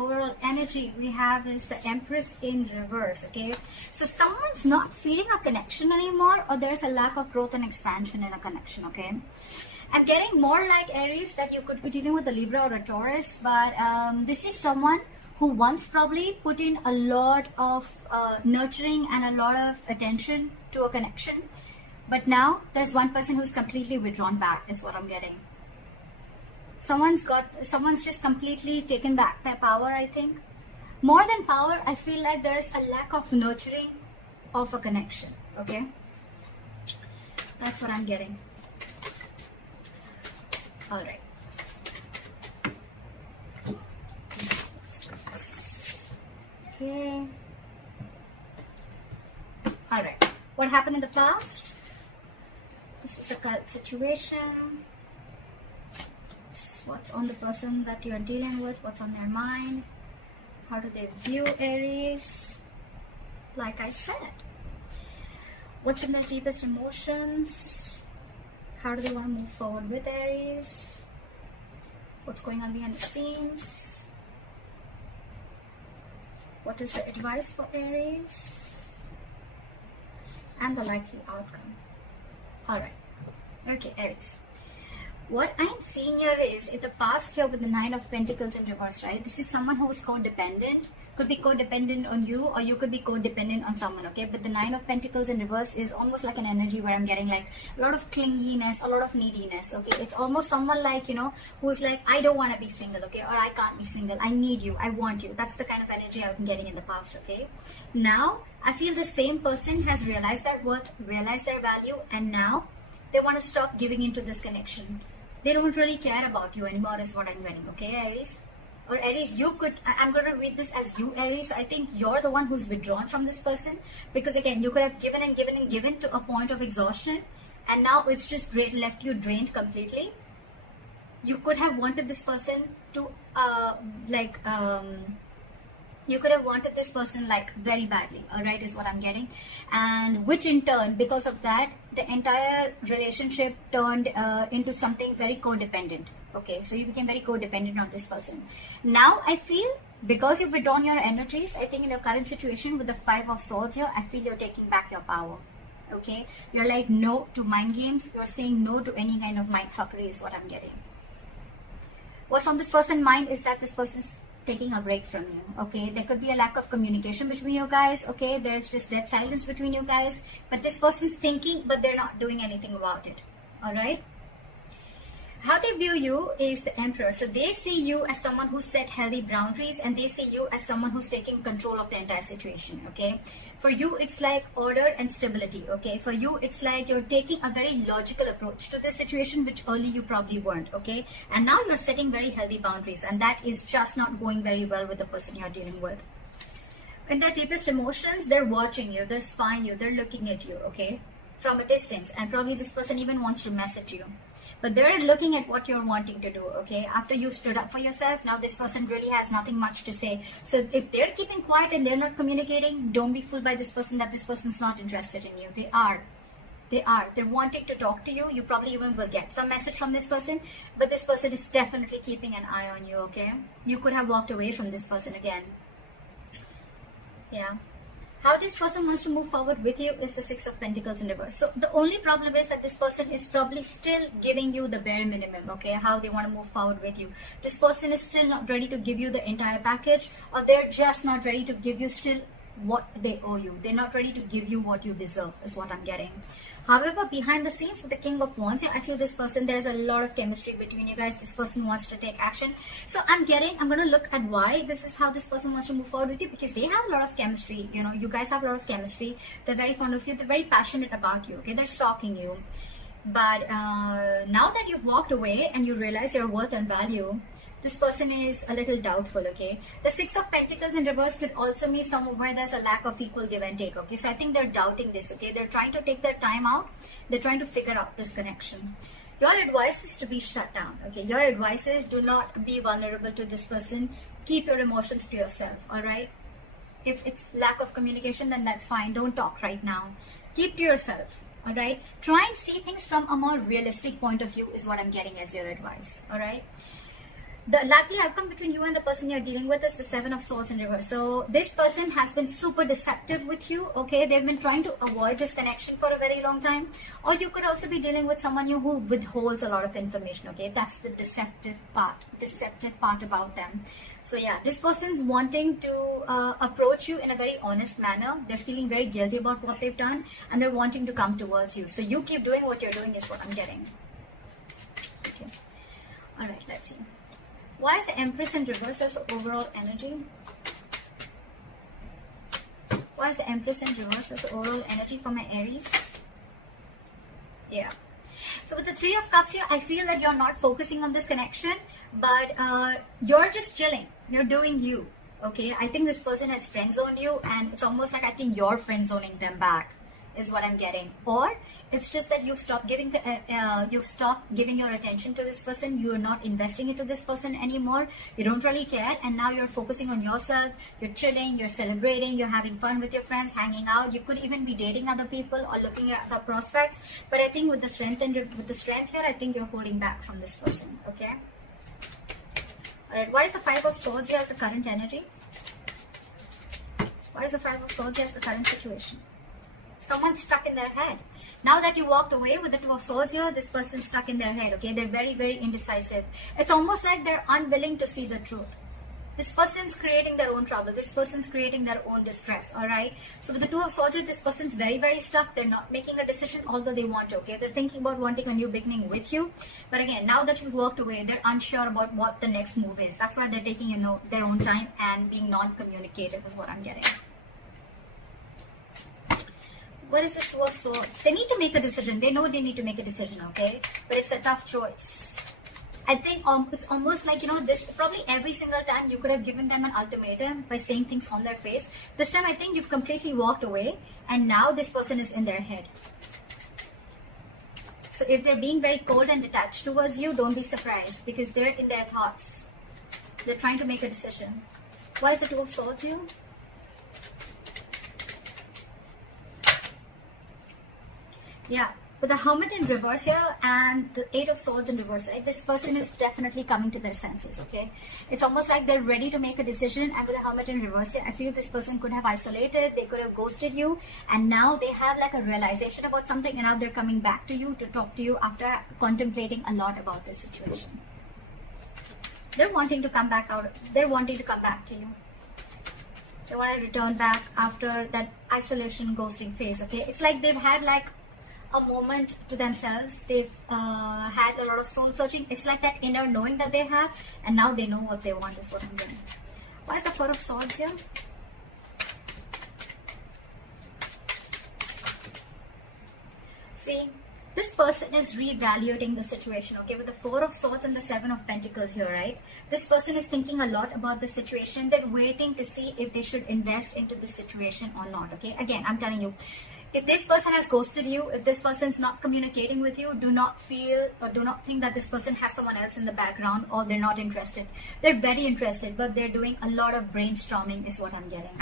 overall energy we have is the Empress in reverse. Okay, so someone's not feeling a connection anymore, or there's a lack of growth and expansion in a connection. Okay, I'm getting more like Aries that you could be dealing with a Libra or a Taurus, but this is someone who once probably put in a lot of nurturing and a lot of attention to a connection, but now there's one person who's completely withdrawn back, is what I'm getting. Someone's just completely taken back their power, I think. More than power, I feel like there's a lack of nurturing of a connection. Okay, that's what I'm getting. All right. Let's do this. Okay. All right. What happened in the past? This is the current situation. This is what's on the person that you're dealing with, what's on their mind. How do they view Aries? Like I said, what's in their deepest emotions? How do they want to move forward with Aries? What's going on behind the scenes? What is the advice for Aries? And the likely outcome. Alright. Okay, Aries. What I'm seeing here is, in the past here with the Nine of Pentacles in reverse, right? This is someone who is codependent. Could be codependent on you, or you could be codependent on someone, okay? But the Nine of Pentacles in reverse is almost like an energy where I'm getting like a lot of clinginess, a lot of neediness, okay? It's almost someone like, you know, who's like, I don't want to be single, okay? Or I can't be single. I need you. I want you. That's the kind of energy I've been getting in the past, okay? Now, I feel the same person has realized their worth, realized their value, and now they want to stop giving into this connection. They don't really care about you anymore, is what I'm getting, okay, Aries? Or Aries, you could, I'm going to read this as you, Aries. I think you're the one who's withdrawn from this person, because again, you could have given and given and given to a point of exhaustion, and now it's just left you drained completely. You could have wanted this person to, you could have wanted this person like very badly, all right, is what I'm getting. And which in turn, because of that, the entire relationship turned into something very codependent. Okay, so you became very codependent on this person. Now I feel, because you've withdrawn your energies, I think in the current situation with the Five of Swords here, I feel you're taking back your power. Okay, you're like no to mind games. You're saying no to any kind of mind fuckery, is what I'm getting. What's on this person's mind is that this person is taking a break from you. Okay, there could be a lack of communication between you guys. Okay, there's just dead silence between you guys, but this person's thinking, but they're not doing anything about it. All right, how they view you is the Emperor. So they see you as someone who set healthy boundaries, and they see you as someone who's taking control of the entire situation. Okay, for you it's like order and stability. Okay, for you it's like you're taking a very logical approach to this situation, which early you probably weren't. Okay, and now you're setting very healthy boundaries, and that is just not going very well with the person you're dealing with. In their deepest emotions, they're watching you, they're spying you, they're looking at you, okay, from a distance, and probably this person even wants to message you. But they're looking at what you're wanting to do, okay? After you've stood up for yourself, now this person really has nothing much to say. So if they're keeping quiet and they're not communicating, don't be fooled by this person that this person's not interested in you. They are. They're wanting to talk to you. You probably even will get some message from this person, but this person is definitely keeping an eye on you, okay? You could have walked away from this person again. Yeah. How this person wants to move forward with you is the Six of Pentacles in reverse. So the only problem is that this person is probably still giving you the bare minimum, okay, how they want to move forward with you. This person is still not ready to give you the entire package, or they're just not ready to give you still what they owe you. They're not ready to give you what you deserve, is what I'm getting. However, behind the scenes with the King of Wands, I feel this person, there's a lot of chemistry between you guys. This person wants to take action. So I'm going to look at why this is how this person wants to move forward with you, because they have a lot of chemistry. You know, you guys have a lot of chemistry. They're very fond of you. They're very passionate about you. Okay, they're stalking you. But now that you've walked away and you realize your worth and value, this person is a little doubtful, okay? The Six of Pentacles in reverse could also mean somewhere where there's a lack of equal give and take, okay? So I think they're doubting this, okay? They're trying to take their time out. They're trying to figure out this connection. Your advice is to be shut down, okay? Your advice is do not be vulnerable to this person. Keep your emotions to yourself, all right? If it's lack of communication, then that's fine. Don't talk right now. Keep to yourself, all right? Try and see things from a more realistic point of view is what I'm getting as your advice, all right? The likely outcome between you and the person you're dealing with is the Seven of Swords in reverse. So this person has been super deceptive with you, okay? They've been trying to avoid this connection for a very long time. Or you could also be dealing with someone who withholds a lot of information, okay? That's the deceptive part about them. So yeah, this person's wanting to approach you in a very honest manner. They're feeling very guilty about what they've done, and they're wanting to come towards you. So you keep doing what you're doing is what I'm getting. Okay. All right, let's see. Why is the Empress in reverse as the overall energy? Why is the Empress in reverse as the overall energy for my Aries? Yeah. So with the Three of Cups here, I feel that you're not focusing on this connection, but you're just chilling. You're doing you. Okay. I think this person has friend zoned you, and it's almost like I think you're friend zoning them back, is what I'm getting. Or it's just that you've stopped giving your attention to this person. You're not investing into this person anymore. You don't really care, and now you're focusing on yourself. You're chilling, you're celebrating, you're having fun with your friends, hanging out. You could even be dating other people or looking at other prospects. But I think with the strength here, I think you're holding back from this person. Okay. All right. Why is the Five of Swords here as the current energy? Why is the Five of Swords here as the current situation? Someone's stuck in their head. Now that you walked away with the Two of Swords here, this person's stuck in their head, okay? They're very, very indecisive. It's almost like they're unwilling to see the truth. This person's creating their own trouble. This person's creating their own distress, all right? So with the Two of Swords here, this person's very, very stuck. They're not making a decision, although they want to, okay? They're thinking about wanting a new beginning with you. But again, now that you've walked away, they're unsure about what the next move is. That's why they're taking, their own time and being non-communicative is what I'm getting. What is this Two of Swords? They need to make a decision. They know they need to make a decision, okay? But it's a tough choice. I think it's almost like, this probably every single time you could have given them an ultimatum by saying things on their face. This time I think you've completely walked away, and now this person is in their head. So if they're being very cold and detached towards you, don't be surprised, because they're in their thoughts. They're trying to make a decision. Why is the Two of Swords here? Yeah, with the Hermit in reverse here and the Eight of Swords in reverse, right? This person is definitely coming to their senses, okay? It's almost like they're ready to make a decision, and with the Hermit in reverse here, I feel this person could have isolated, they could have ghosted you, and now they have like a realization about something, and now they're coming back to you to talk to you after contemplating a lot about this situation. They're wanting to come back out. They're wanting to come back to you. They want to return back after that isolation ghosting phase, okay? It's like they've had like a moment to themselves. They've had a lot of soul searching. It's like that inner knowing that they have, and now they know what they want is what I'm doing. Why is the Four of Swords here? See, this person is reevaluating the situation, okay? With the Four of Swords and the Seven of Pentacles here, right? This person is thinking a lot about the situation. They're waiting to see if they should invest into the situation or not, okay? Again, I'm telling you, if this person has ghosted you, if this person's not communicating with you, do not feel or do not think that this person has someone else in the background or they're not interested. They're very interested, but they're doing a lot of brainstorming is what I'm getting.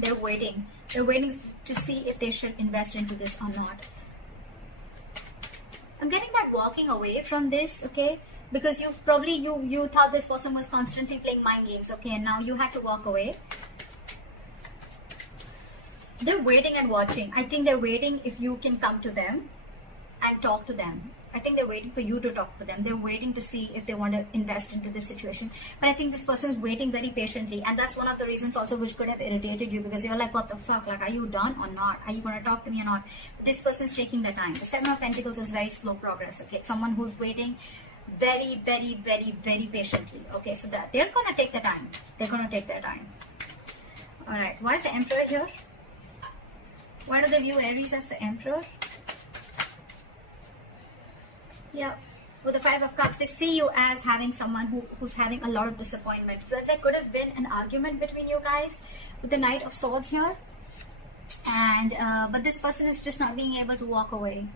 They're waiting. They're waiting to see if they should invest into this or not. I'm getting that walking away from this, okay? Because you've probably, you thought this person was constantly playing mind games, okay? And now you had to walk away. They're waiting and watching. I think they're waiting if you can come to them and talk to them. I think they're waiting for you to talk to them. They're waiting to see if they want to invest into this situation. But I think this person is waiting very patiently. And that's one of the reasons also which could have irritated you, because you're like, what the fuck? Like, are you done or not? Are you going to talk to me or not? But this person is taking their time. The Seven of Pentacles is very slow progress. Okay, it's someone who's waiting very, very, very, very patiently. Okay, so that they're going to take their time. They're going to take their time. All right. Why is the Emperor here? Why do they view Aries as the Emperor? Yeah, with the Five of Cups, they see you as having someone who's having a lot of disappointment. But there could have been an argument between you guys with the Knight of Swords here. And but this person is just not being able to walk away.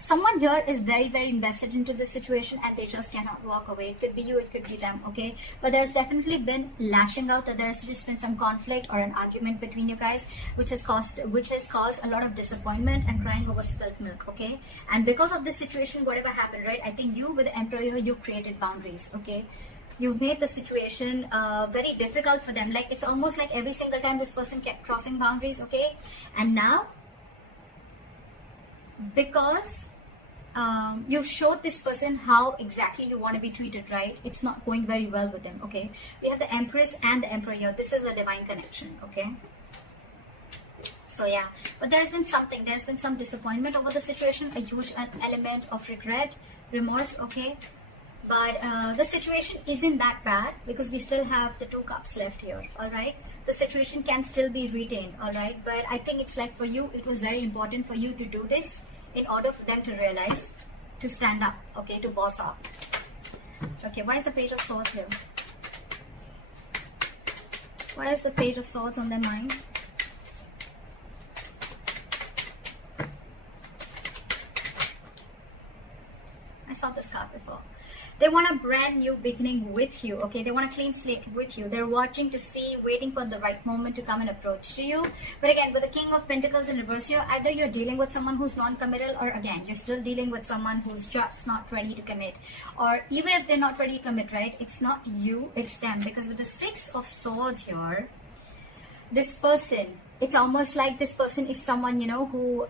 someone here is very, very invested into this situation and they just cannot walk away. It could be you, it could be them, okay? But there's definitely been lashing out, that there's just been some conflict or an argument between you guys, which has caused a lot of disappointment and crying over spilt milk, okay? And because of this situation, whatever happened, right? I think you with the Emperor here, you created boundaries, okay? You've made the situation very difficult for them. Like, it's almost like every single time this person kept crossing boundaries, okay? And now, because you've showed this person how exactly you want to be treated, right? It's not going very well with them, okay? We have the Empress and the Emperor here. This is a divine connection, okay? So yeah, but there's been some disappointment over the situation, a huge element of regret, remorse, okay? But the situation isn't that bad because we still have the 2 cups left here, all right? The situation can still be retained, all right? But I think it's like for you, it was very important for you to do this in order for them to realize, to stand up, okay, to boss up. Okay, why is the Page of Swords here? Why is the Page of Swords on their mind? I saw this card before. They want a brand new beginning with you, okay? They want a clean slate with you. They're watching to see, waiting for the right moment to come and approach to you. But again, with the King of Pentacles in reverse here, either you're dealing with someone who's non-committal, or again, you're still dealing with someone who's just not ready to commit. Or even if they're not ready to commit, right? It's not you, it's them. Because with the 6 of Swords here, this person, it's almost like this person is someone, you know, who,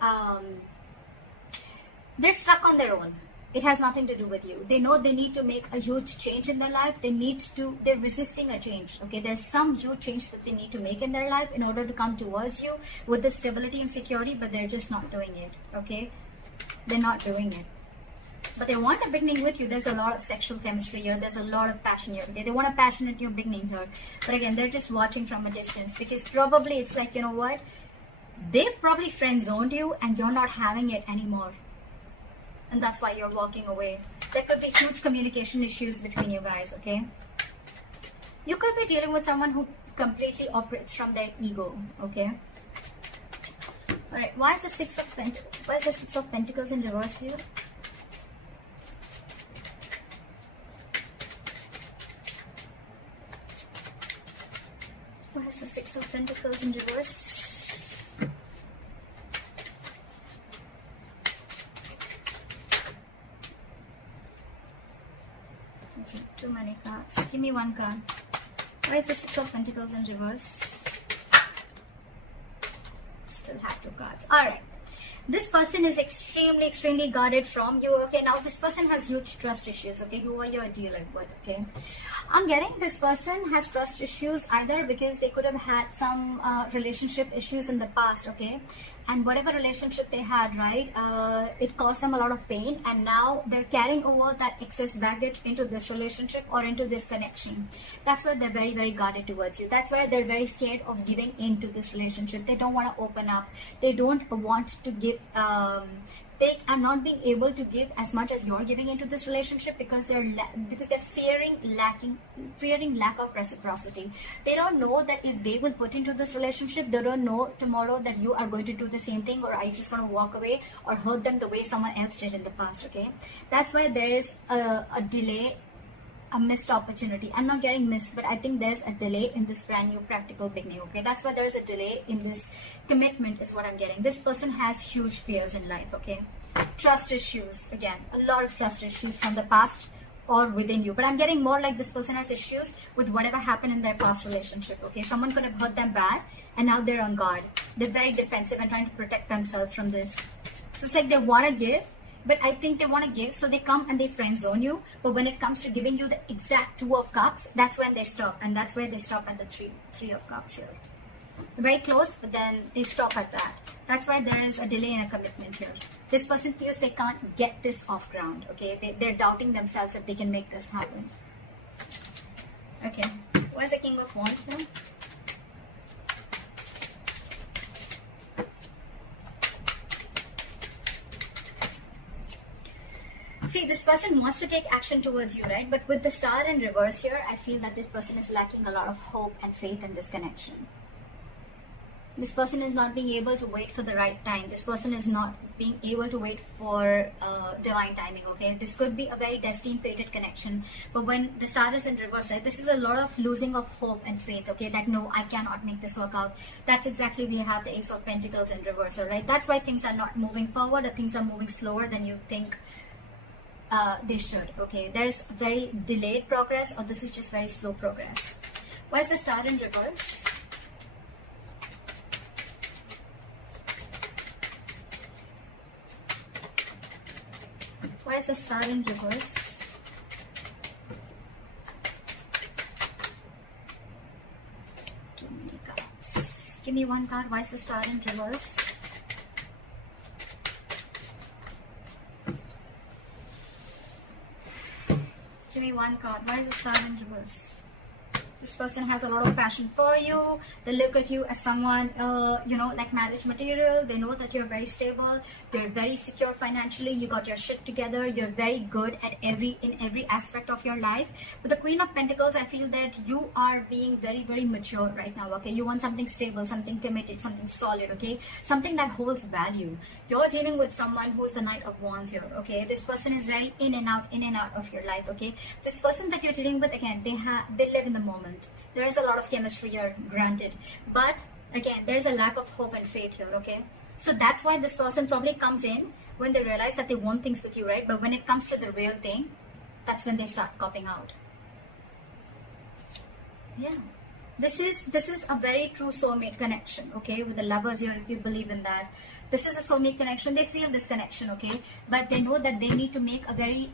they're stuck on their own. It has nothing to do with you. They know they need to make a huge change in their life. They're resisting a change, okay? There's some huge change that they need to make in their life in order to come towards you with the stability and security, but they're just not doing it, okay? They're not doing it. But they want a beginning with you. There's a lot of sexual chemistry here. There's a lot of passion here, okay? They want a passionate new beginning here. But again, they're just watching from a distance because probably it's like, you know what? They've probably friend-zoned you and you're not having it anymore. And that's why you're walking away. There could be huge communication issues between you guys, okay? You could be dealing with someone who completely operates from their ego, okay? Alright, why is the Six of Pentacles in reverse here? Why is the Six of Pentacles in reverse? Too many cards. Give me one card. Why is the Six of Pentacles in reverse? Still have 2 cards. Alright. This person is extremely guarded from you. Okay, now this person has huge trust issues. Okay, who are you dealing with? Okay, I'm getting this person has trust issues either because they could have had some relationship issues in the past. Okay, and whatever relationship they had, right, it caused them a lot of pain, and now they're carrying over that excess baggage into this relationship or into this connection. That's why they're very guarded towards you. That's why they're very scared of giving in to this relationship. They don't want to open up. They don't want to give. They are not being able to give as much as you're giving into this relationship because they're fearing lack of reciprocity. They don't know that if they will put into this relationship, they don't know tomorrow that you are going to do the same thing, or are you just going to walk away or hurt them the way someone else did in the past. Okay, that's why there is a delay, a missed opportunity. I'm not getting missed, but I think there's a delay in this brand new practical beginning. Okay, that's why there's a delay in this commitment is what I'm getting. This person has huge fears in life. Okay, trust issues, again, a lot of trust issues from the past or within you, but I'm getting more like this person has issues with whatever happened in their past relationship. Okay, someone could have hurt them bad and now they're on guard. They're very defensive and trying to protect themselves from this. So it's like they want to give, but I think they want to give, so they come and they friend zone you. But when it comes to giving you the exact 2 of Cups, that's when they stop, and that's where they stop at the three of Cups here. Very close, but then they stop at that. That's why there is a delay in a commitment here. This person feels they can't get this off ground. Okay, they're doubting themselves if they can make this happen. Okay, where's the King of Wands now? See, this person wants to take action towards you, right? But with the Star in reverse here, I feel that this person is lacking a lot of hope and faith in this connection. This person is not being able to wait for the right time. This person is not being able to wait for divine timing, okay? This could be a very destined, fated connection. But when the star is in reverse, right, this is a lot of losing of hope and faith, okay? That no, I cannot make this work out. That's exactly, we have the Ace of Pentacles in reverse, right? That's why things are not moving forward, or things are moving slower than you think they should, okay? There's very delayed progress, or this is just very slow progress. Why is the star in reverse? Why is the star in reverse? Too many cards. Give me one card. Why is the star in reverse? Give me one card. Why is the star in reverse? This person has a lot of passion for you. They look at you as someone, you know, like marriage material. They know that you're very stable. You're very secure financially. You got your shit together. You're very good at in every aspect of your life. With the Queen of Pentacles, I feel that you are being very, very mature right now, okay? You want something stable, something committed, something solid, okay? Something that holds value. You're dealing with someone who's the Knight of Wands here, okay? This person is very in and out of your life, okay? This person that you're dealing with, again, they live in the moment. There is a lot of chemistry here, granted, but again, there's a lack of hope and faith here, okay? So that's why this person probably comes in when they realize that they want things with you, right? But when it comes to the real thing, that's when they start copping out. Yeah, this is a very true soulmate connection, okay? With the lovers here, if you believe in that, this is a soulmate connection. They feel this connection, okay? But they know that they need to make a very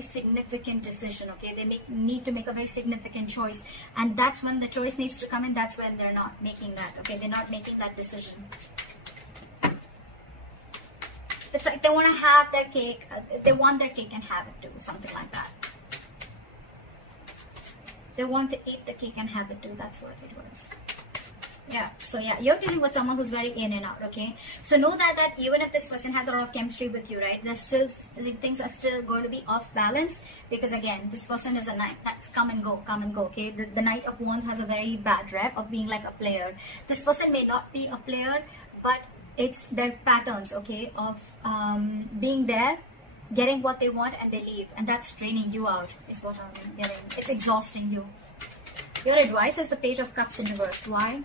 significant decision, okay? They need to make a very significant choice, and that's when the choice needs to come in. That's when they're not making that, okay? They're not making that decision. It's like they want to have their cake. They want their cake and have it too, something like that. They want to eat the cake and have it too. That's what it was. Yeah, so yeah, you're dealing with someone who's very in and out, okay? So know that even if this person has a lot of chemistry with you, right, there's still, things are still going to be off balance, because again, this person is a knight. That's come and go, okay? The Knight of Wands has a very bad rep of being like a player. This person may not be a player, but it's their patterns, okay, of being there, getting what they want, and they leave, and that's draining you out, is what I'm getting. It's exhausting you. Your advice is the Page of Cups in reverse. Why?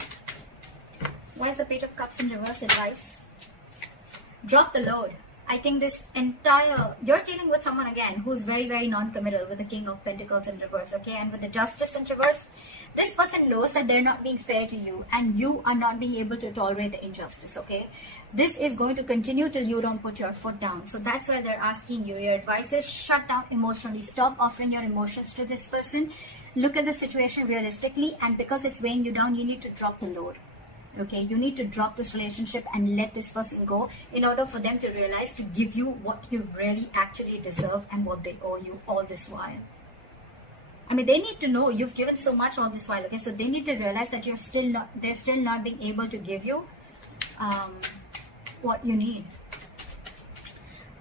Why is the Page of Cups in reverse advice? Drop the load. I think you're dealing with someone again who's very, very non-committal, with the King of Pentacles in reverse, okay? And with the Justice in reverse, this person knows that they're not being fair to you, and you are not being able to tolerate the injustice, okay? This is going to continue till you don't put your foot down. So that's why they're asking you. Your advice is shut down emotionally. Stop offering your emotions to this person. Look at the situation realistically, and because it's weighing you down, you need to drop the load. Okay, you need to drop this relationship and let this person go, in order for them to realize to give you what you really actually deserve and what they owe you all this while. I mean, they need to know you've given so much all this while, okay? So they need to realize that they're still not being able to give you what you need.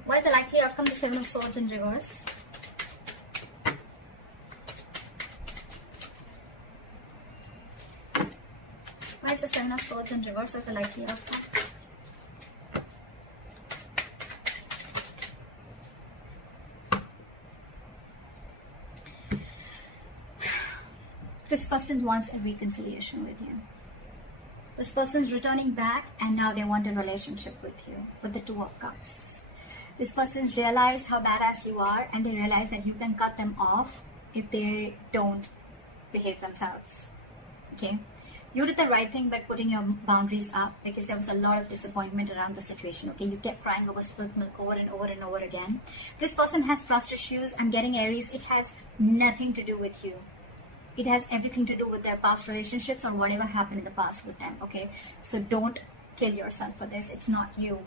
What is the likely outcome? The Seven of Swords in reverse. Why is the Seven of Swords in reverse as the likely outcome? This person wants a reconciliation with you. This person's returning back, and now they want a relationship with you, with the Two of Cups. This person's realized how badass you are, and they realize that you can cut them off if they don't behave themselves. Okay? You did the right thing by putting your boundaries up, because there was a lot of disappointment around the situation, okay? You kept crying over spilt milk over and over and over again. This person has trust issues. I'm getting Aries. It has nothing to do with you. It has everything to do with their past relationships or whatever happened in the past with them, okay? So don't kill yourself for this. It's not you.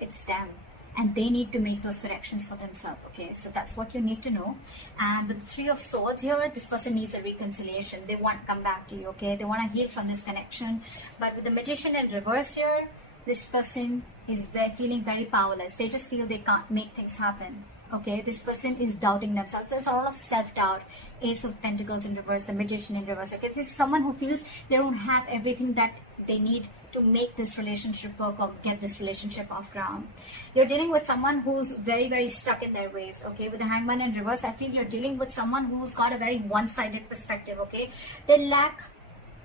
It's them. And they need to make those corrections for themselves, okay? So that's what you need to know. And with the Three of Swords here, this person needs a reconciliation. They want to come back to you, okay? They want to heal from this connection. But with the Magician in reverse here, this person is feeling very powerless. They just feel they can't make things happen, Okay, this person is doubting themselves. There's a lot of self-doubt. Ace of Pentacles in reverse, the Magician in reverse. Okay, this is someone who feels they don't have everything that they need to make this relationship work or get this relationship off ground. You're dealing with someone who's very, very stuck in their ways. Okay, with the Hangman in reverse, I feel you're dealing with someone who's got a very one-sided perspective. Okay, they lack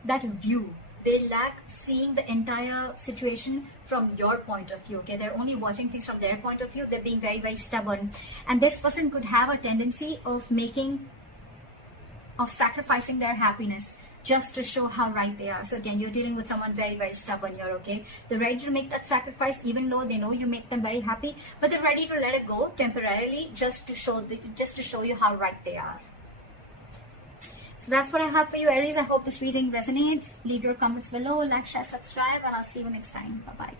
that view. They lack seeing the entire situation from your point of view. Okay, they're only watching things from their point of view. They're being very, very stubborn, and this person could have a tendency of sacrificing their happiness just to show how right they are. So again, you're dealing with someone very, very stubborn here. Okay, they're ready to make that sacrifice even though they know you make them very happy, but they're ready to let it go temporarily just to show you how right they are. So that's what I have for you, Aries. I hope this reading resonates. Leave your comments below, like, share, subscribe, and I'll see you next time. Bye-bye.